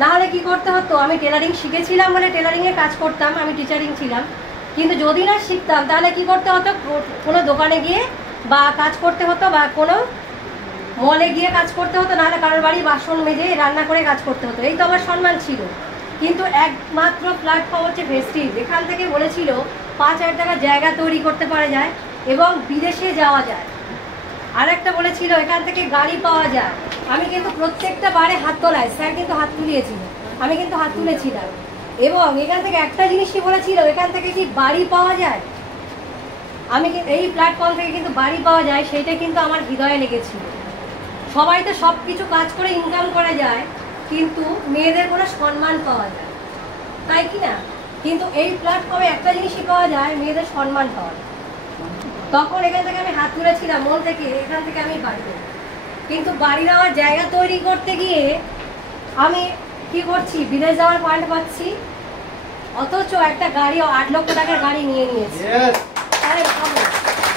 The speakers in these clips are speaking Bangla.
না হলে কি করতে হতো, আমি টেলারিং শিখেছিলাম বলে টেলারিংয়ের কাজ করতাম, আমি টিচারিং ছিলাম, কিন্তু যদি না শিখতাম তাহলে কি করতে হতো, কোনো দোকানে গিয়ে বা কাজ করতে হতো, বা কোনো মলে গিয়ে কাজ করতে হতো, নাহলে কারোর বাড়ি বাসন মেজে রান্না করে কাজ করতে হতো। এই তো আমার সম্মান ছিল। কিন্তু একমাত্র প্ল্যাটফর্ম হচ্ছে ভেস্টিজ। এখান থেকে বলেছিল 5,000 টাকার জায়গা তৈরি করতে পারা যায় এবং বিদেশে যাওয়া যায়। আর একটা বলেছিল এখান থেকে গাড়ি পাওয়া যায়। আমি কিন্তু প্রত্যেকটা বারে হাত তোলাই, স্যার কিন্তু হাত তুলিয়েছিল, আমি কিন্তু হাত তুলেছিলাম। এবং এখান থেকে একটা জিনিসই বলেছিল, এখান থেকে কি বাড়ি পাওয়া যায়, আমি এই প্ল্যাটফর্ম থেকে কিন্তু বাড়ি পাওয়া যায়, সেইটা কিন্তু আমার হৃদয়ে লেগেছিল। সবাই তো সব কিছু কাজ করে ইনকাম করা যায়, কিন্তু মেয়েদের কোনো সম্মান পাওয়া যায়, তাই কি না? কিন্তু এই প্ল্যাটফর্মে একটা জিনিসই পাওয়া যায়, মেয়েদের সম্মান পাওয়া যায়। তখন এখান থেকে আমি হাত তুলেছিলাম মন থেকে, এখান থেকে আমি বাড়ি দেবো। কিন্তু বাড়ি দেওয়ার জায়গা তৈরি করতে গিয়ে আমি কি করছি, বিদেশ যাওয়ার পয়েন্ট পাচ্ছি, অথচ একটা গাড়ি 8 লক্ষ টাকার গাড়ি নিয়ে নিয়েছি।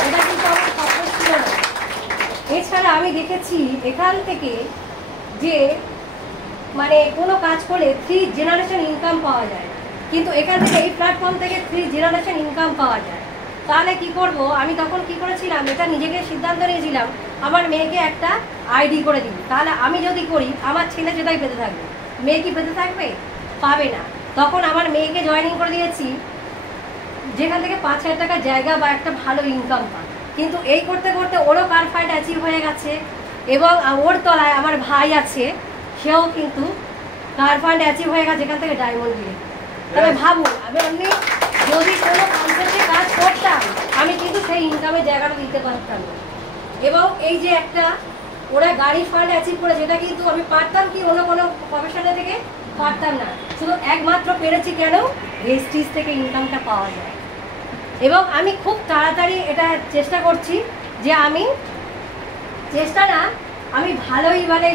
এটা কিন্তু আমার স্বপ্ন ছিল না। এছাড়া আমি দেখেছি এখান থেকে যে মানে কোনো কাজ করলে 3 জেনারেশন ইনকাম পাওয়া যায়, কিন্তু এখান থেকে এই প্ল্যাটফর্ম থেকে 3 জেনারেশন ইনকাম পাওয়া যায়। তাহলে কি করব, আমি তখন কি করেছিলাম, এটা নিজেকে সিদ্ধান্ত নিয়েছিলাম, আমার মেয়েকে একটা আইডি করে দিই। তাহলে আমি যদি করি, আমার ছেলে যেটাই পেতে থাকবে, মেয়ে কি পেতে থাকবে? পাবে না। তখন আমার মেয়েকে জয়েনিং করে দিয়েছি, যেখান থেকে 5,000 টাকার জায়গা বা একটা ভালো ইনকাম পায়। কিন্তু এই করতে করতে ওরও কার ফান্ড অ্যাচিভ হয়ে গেছে, এবং ওর তলায় আমার ভাই আছে, সেও কিন্তু কার ফান্ড অ্যাচিভ হয়ে গেছে, এখান থেকে ডায়মন্ড দিয়ে। তবে ভাবুন, আমি অন্য যদি কোনো কনসেপ্টে কাজ করতাম, আমি কিন্তু সেই ইনকামের জায়গাটা দিতে পারতাম না। এবং এই যে একটা ওরা গাড়ি ফান্ড অ্যাচিভ করে, যেটা কিন্তু আমি পারতাম কি অন্য কোনো প্রফেশনে থেকে পারতাম না, শুধু একমাত্র পেরেছি কেন, ভেস্টিজ থেকে ইনকামটা পাওয়া যায়। এবং আমি খুব তাড়াতাড়ি এটা চেষ্টা করছি যে আমি চেষ্টা না, আমি ভালোই মানে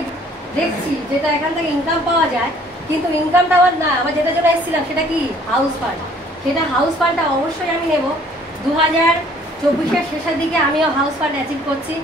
দেখছি যেটা এখান থেকে ইনকাম পাওয়া যায়। কিন্তু ইনকামটা আমার না, আমার যেটার জন্য এসেছিলাম সেটা কি হাউস ফান্ড। সেটা হাউস ফান্ডটা অবশ্যই আমি নেব। 2024-এর শেষের দিকে আমিও হাউস ফান্ড অ্যাচিভ করছি।